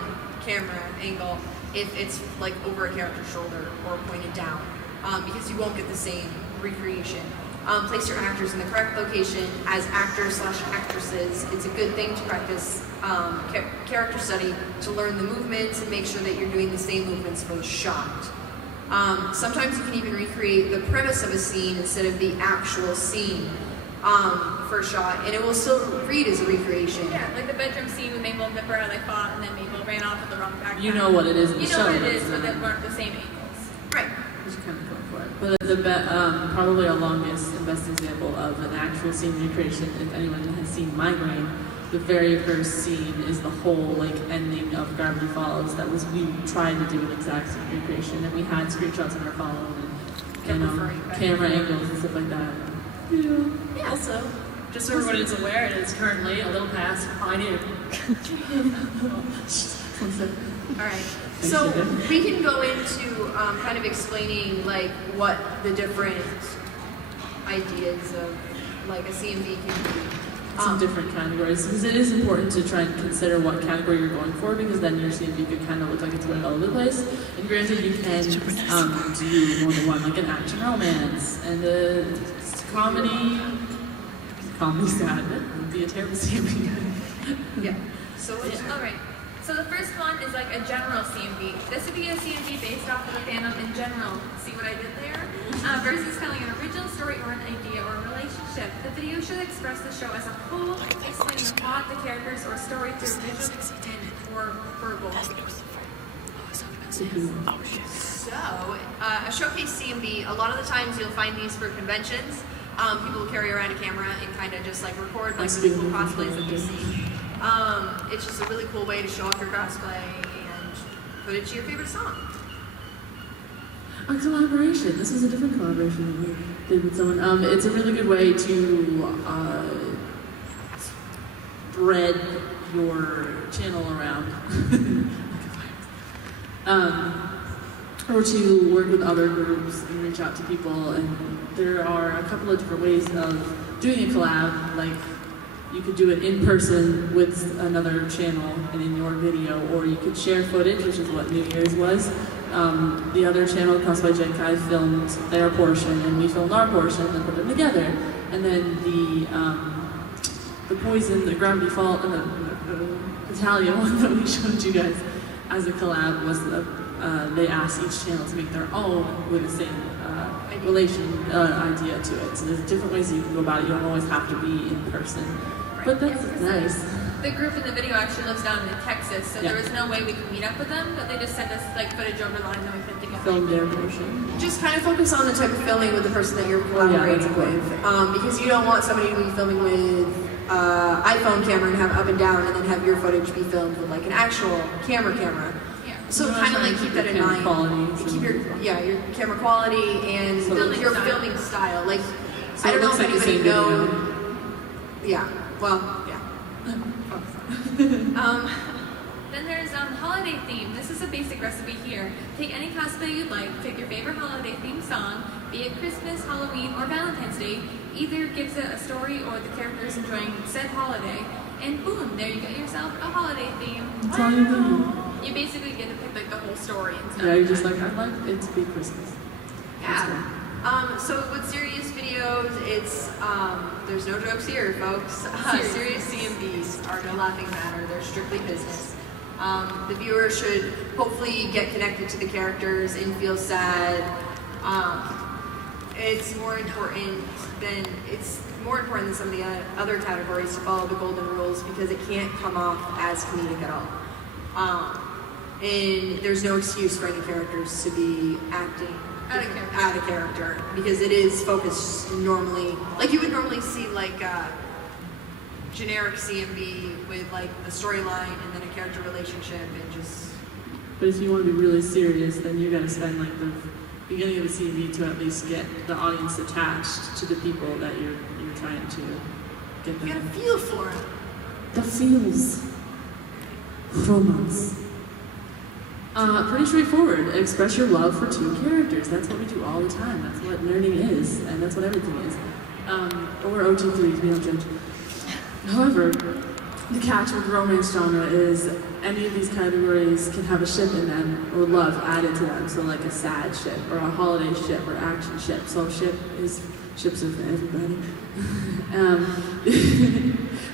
camera angle, if it's like over a character's shoulder or pointed down, because you won't get the same recreation. Place your actors in the correct location as actors/actresses. It's a good thing to practice character study to learn the movements and make sure that you're doing the same movements for the shot. Sometimes you can even recreate the premise of a scene instead of the actual scene for a shot, and it will still read as a recreation. Yeah, like the bedroom scene with Mabel and Dipper, they fought, and then Mabel ran off with the wrong backpack. You know what it is in the You know show. what it is, but they weren't the same angles. Right. Just kind of going for it. But probably our longest and best example of an actual scene recreation, if anyone has seen Migraine, the very first scene is the whole ending of Gravity Falls. That was, we tried to do an exact scene recreation, and we had screenshots on our phone and camera angles and stuff like that. Yeah. Also, just so everyone is aware, it is currently a little past Pioneer. Alright, so we can go into kind of explaining what the different ideas of a CMV can be. Some different categories, because it is important to try and consider what category you're going for, because then your CMV could kind of look like it's going all over the place. And granted, you can do more than one, like an action romance and a comedy sad. That would be a terrible CMV. Yeah. So Alright, so the first one is like a general CMV. This would be a CMV based off of the fandom in general. See what I did there? Versus telling an original story or an idea or a relationship. The video should express the show as a whole, explain the plot, the characters, or story through visual or verbal. So, a showcase CMV, a lot of the times you'll find these for conventions. People will carry around a camera and kind of just record the cool cosplays that you see. It's just a really cool way to show off your cosplay and put it to your favorite song. A collaboration. This was a different collaboration that we did with someone. It's a really good way to spread your channel around. Or to work with other groups and reach out to people. And there are a couple of different ways of doing a collab. You could do it in person with another channel and in your video, or you could share footage, which is what New Year's was. The other channel, Cosplay Genkai, filmed their portion, and we filmed our portion, and put them together. And then the Poison, the Gravity Fall, and the Italia one that we showed you guys as a collab was they asked each channel to make their own with the same idea to it. So there's different ways you can go about it. You don't always have to be in person. But that's nice. The group in the video actually lives down in Texas, so there was no way we could meet up with them, but they just sent us footage over the line and we put it together. Film their version. Just kind of focus on the type of filming with the person that you're collaborating with, because you don't want somebody to be filming with iPhone camera and have up and down, and then have your footage be filmed with an actual camera. Yeah. So kind of keep that in mind. Quality, keep your camera quality and your filming style. So I don't know if anybody knows. Video. Yeah. Well, yeah. Then there's holiday theme. This is a basic recipe here. Take any cosplay you'd like, pick your favorite holiday theme song, be it Christmas, Halloween, or Valentine's Day. Either gives it a story or the characters enjoying said holiday, and boom, there you get yourself a holiday theme. That's all you need. You basically get to pick the whole story and stuff. Yeah, you're just I'd like it to be Christmas. Yeah. So with serious videos, it's there's no jokes here, folks. Serious CMVs are no laughing matter. They're strictly business. The viewer should hopefully get connected to the characters and feel sad. It's more important than some of the other categories to follow the golden rules, because it can't come off as comedic at all. And there's no excuse for any characters to be acting out of character, because it is focused normally, you would normally see generic CMV with the storyline and then a character relationship and just. But if you want to be really serious, then you got to spend the beginning of the CMV to at least get the audience attached to the people that you're trying to get them. You gotta feel for it. The feels. Romance. Pretty straightforward. Express your love for two characters. That's what we do all the time. That's what nerding is, and that's what everything is. Or OT3s, we don't judge. However, the catch with romance genre is any of these categories can have a ship in them or love added to them. So like a sad ship or a holiday ship or action ship. So ship is ships of everybody.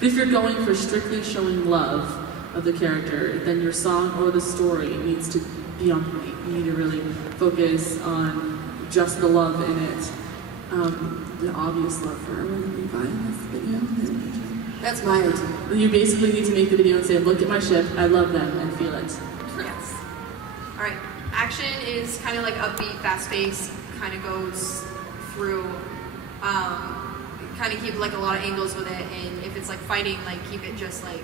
If you're going for strictly showing love of the character, then your song or the story needs to be on point. You need to really focus on just the love in it. The obvious love for everyone in this video. That's my idea. You basically need to make the video and say, look at my ship, I love them, and feel it. Yes. All right. Action is kind of like upbeat, fast-paced, kind of goes through, kind of keep like a lot of angles with it, and if it's like fighting, like keep it just like,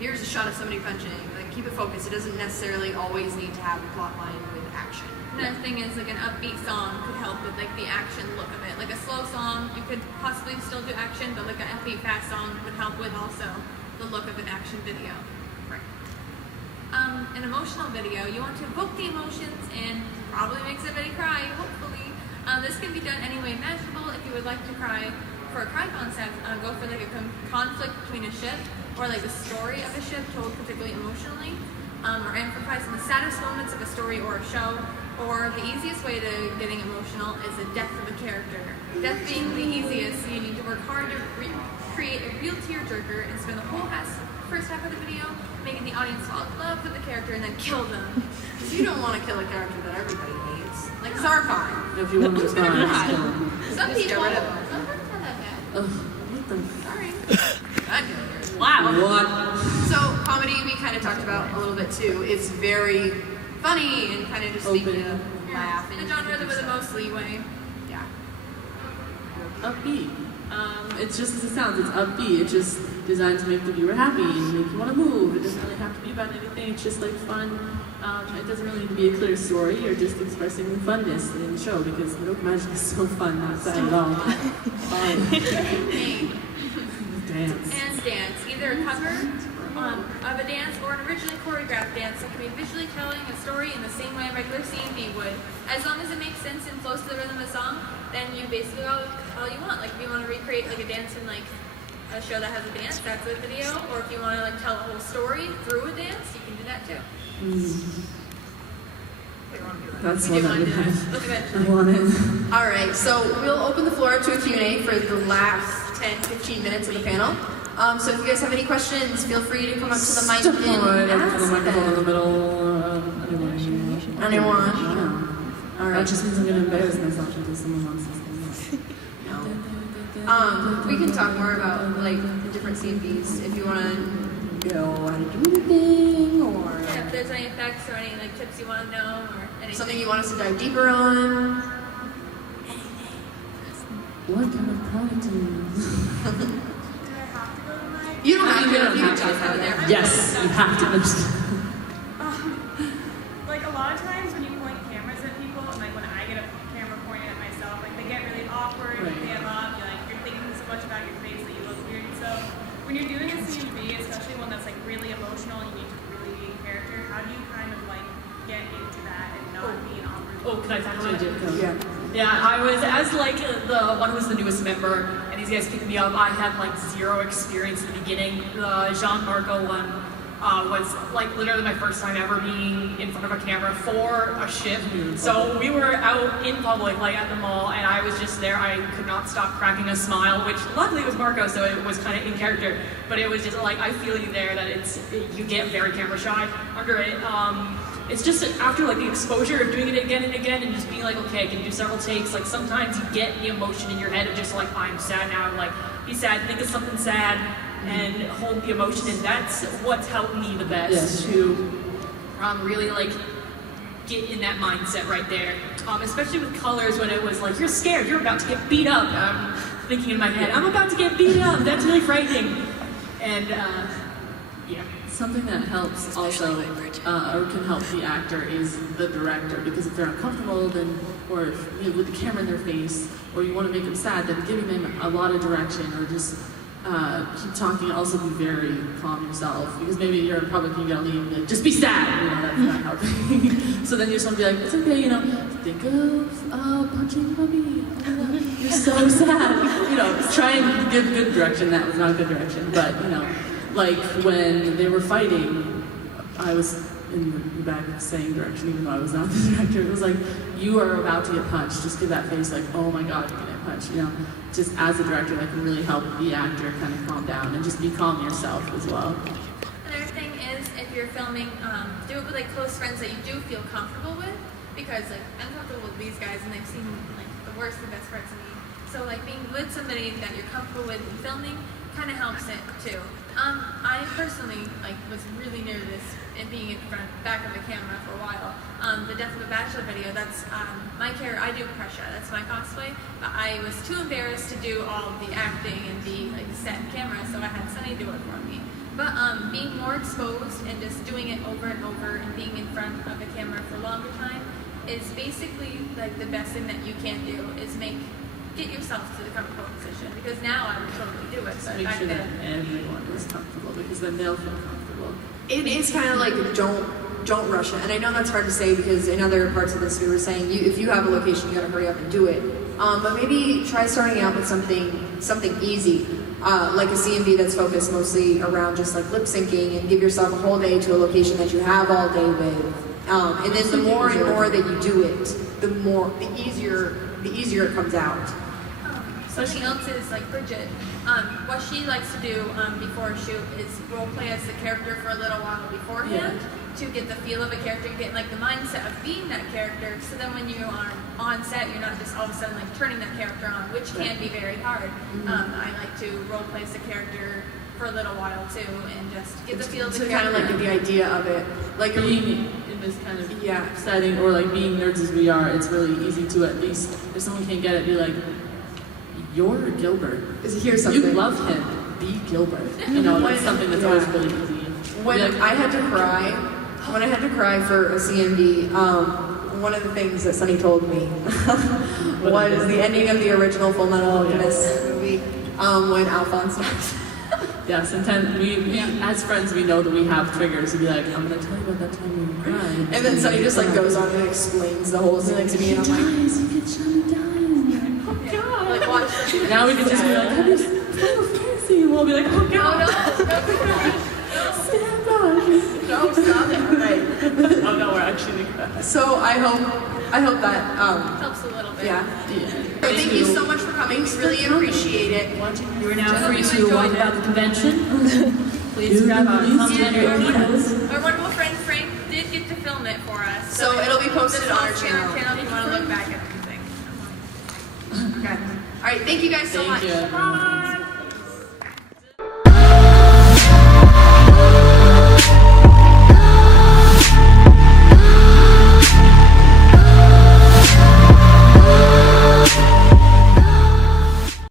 here's a shot of somebody punching, like keep it focused. It doesn't necessarily always need to have a plot line with action. Another thing is like an upbeat song could help with like the action look of it. Like a slow song, you could possibly still do action, but like an upbeat fast song would help with also the look of an action video. Right. An emotional video, you want to evoke the emotions and probably make somebody cry, hopefully. This can be done any way imaginable. If you would like to cry for a cry concept, go for like a conflict between a ship or like the story of a ship told particularly emotionally, or emphasizing the saddest moments of a story or a show. Or the easiest way to getting emotional is the death of a character. Death being the easiest, so you need to work hard to create a real tearjerker and spend the whole first half of the video making the audience fall in love with the character and then kill them. You don't want to kill a character that everybody hates. Like Zarkon. If you want to Who's gonna die? Some Just get people, rid of them. some parts not that bad. What the? Sorry. I'm here. Wow. What? So comedy we kind of talked about a little bit too. It's very funny and kind of just make you laugh. The And genre with the most leeway. yeah. Upbeat. It's just as it sounds, it's upbeat. It's just designed to make the viewer happy and make you want to move. It doesn't really have to be about anything. It's just like fun. It doesn't really need to be a clear story or just expressing funness in the show because Milk Magic is so fun, not sad at all. Dance. And dance, either a cover of a dance or an originally choreographed dance that can be visually telling a story in the same way a regular CMV would. As long as it makes sense and flows to the rhythm of the song, then you basically all you want. Like if you want to recreate like a dance in like a show that has a dance, that's a video. Or if you want to like tell a whole story through a dance, you can do that too. That's We one do that want we to do that have. eventually. I want it. All right, so we'll open the floor to a Q&A for the last 10-15 minutes of the panel. So if you guys have any questions, feel free to come up to the mic Step and forward, the ask microphone in the them. middle. Anyone? Yeah. All That right. just means I'm going to embarrass myself until someone wants to say We can talk more about like the different CMVs if you want to go and do anything or Yeah, if there's any effects or any like tips you want to know or anything. something you want us to dive deeper on. what kind of product do you use? You don't have to. You don't You can have to. talk about it there. Yes, you have to. Like a lot of times when you point cameras at people, and like when I get a camera pointed at myself, like they get really awkward, Right. they get up, you're thinking so much about your face that you look weird. So when you're doing a CMV, especially one that's like really emotional, you need to really be in character. How do you kind of like get into that and not be an awkward? Oh, can I tackle it? Yeah. Yeah, I was, as like the one who's the newest member, and these guys picked me up, I had like zero experience in the beginning. The Jean Marco one was like literally my first time ever being in front of a camera for a ship. So we were out in public, like at the mall, and I was just there. I could not stop cracking a smile, which luckily was Marco, so it was kind of in character. But it was just like, I feel you there, that you get very camera shy under it. It's just after like the exposure of doing it again and again and just being like, okay, I can do several takes. Like sometimes you get the emotion in your head of just like, I'm sad now. Like, be sad, think of something sad, and hold the emotion. And that's what's helped me the best to really like get in that mindset right there. Especially with colors when it was like, you're scared, you're about to get beat up. I'm thinking in my head, I'm about to get beat up. That's really frightening. And yeah. Something that helps also, or can help the actor, is the director, because if they're uncomfortable, then, or if, you know, with the camera in their face, or you want to make them sad, then giving them a lot of direction, or just keep talking, and also be very calm yourself, because maybe you're in public and you gotta leave, and like, just be sad, you know, that's not helping. So then you just want to be like, it's okay, you know, think of punching puppy, you're so sad, you know, try and give good direction. That was not a good direction, but, you know, like when they were fighting, I was in the back saying direction, even though I was not the director. It was like, you are about to get punched. Just give that face like, oh my god, you're gonna get punched. You know, just as a director, that can really help the actor kind of calm down and just be calm yourself as well. Another thing is, if you're filming, do it with like close friends that you do feel comfortable with, because like I'm comfortable with these guys and they've seen like the worst and best parts of me. So like being with somebody that you're comfortable with in filming kind of helps it too. I personally like was really nervous in being in back of the camera for a while. The Death of a Bachelor video, that's my character. I do Prussia, that's my cosplay. But I was too embarrassed to do all of the acting and the like set camera, so I had Sunny do it for me. But being more exposed and just doing it over and over and being in front of the camera for a longer time is basically like the best thing that you can do is get yourself to the comfortable position, because now I would totally do it. But Make back sure that then, everyone is comfortable, because then they'll feel comfortable. It is kind of like don't rush it, and I know that's hard to say because in other parts of this we were saying if you have a location, you got to hurry up and do it. But maybe try starting out with something easy, like a CMV that's focused mostly around just like lip syncing, and give yourself a whole day to a location that you have all day with. And then the more and more that you do it, the easier it comes out. something else is like Bridget. What she likes to do before a shoot is role play as the character for a little while beforehand to get the feel of a character, get like the mindset of being that character. So then when you are on set, you're not just all of a sudden like turning that character on, which can be very hard. I like to role play as the character for a little while too, and just get the feel of the character. Kind of like get the idea of it, like being in this kind of setting, or like being nerds as we are. It's really easy to, at least if someone can't get it, be like, "You're Gilbert. Here's something. You love him. Be Gilbert." You know, that's something that's always really easy. When I had to cry for a CMV, one of the things that Sunny told me was the ending of the original Full Metal Alchemist movie, when Alphonse dies. Yeah, sometimes we as friends, we know that we have triggers. We'd be like, "I'm gonna tell you about that time you cried." And then Sunny just like goes on and explains the whole thing to me, and I'm like, "You get Johnny dies." Oh God! Like watch. Now we can just be like, "Have you seen Final Fantasy?" And we'll be like, "Oh God!" Stand by. no, stop it. Right. Oh no, we're actually crying. So I hope that Helps a little bit. yeah. Thank you so much for coming. We really appreciate it. You are now free to walk about the convention. Please grab a complimentary peanuts. Our wonderful friend Frank did get to film it for us. So it'll be posted this on our will channel. if you want to look back at everything. Okay. All right. Thank you guys so much. Thank you. Bye.